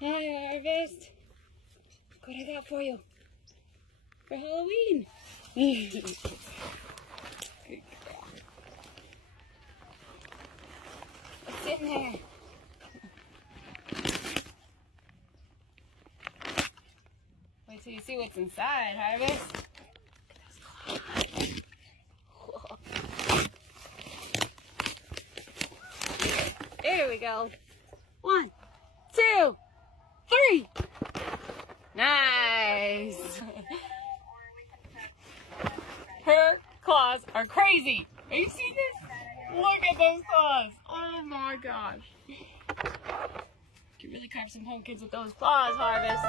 Hi, Harvest. Look what I got for you for Halloween. Good girl. What's in there? Wait till you see what's inside, Harvest. There we go. 1, 2, 3. Nice. Her claws are crazy. Are you seeing this? Look at those claws. Oh my gosh. You can really carve some pumpkins with those claws, Harvest.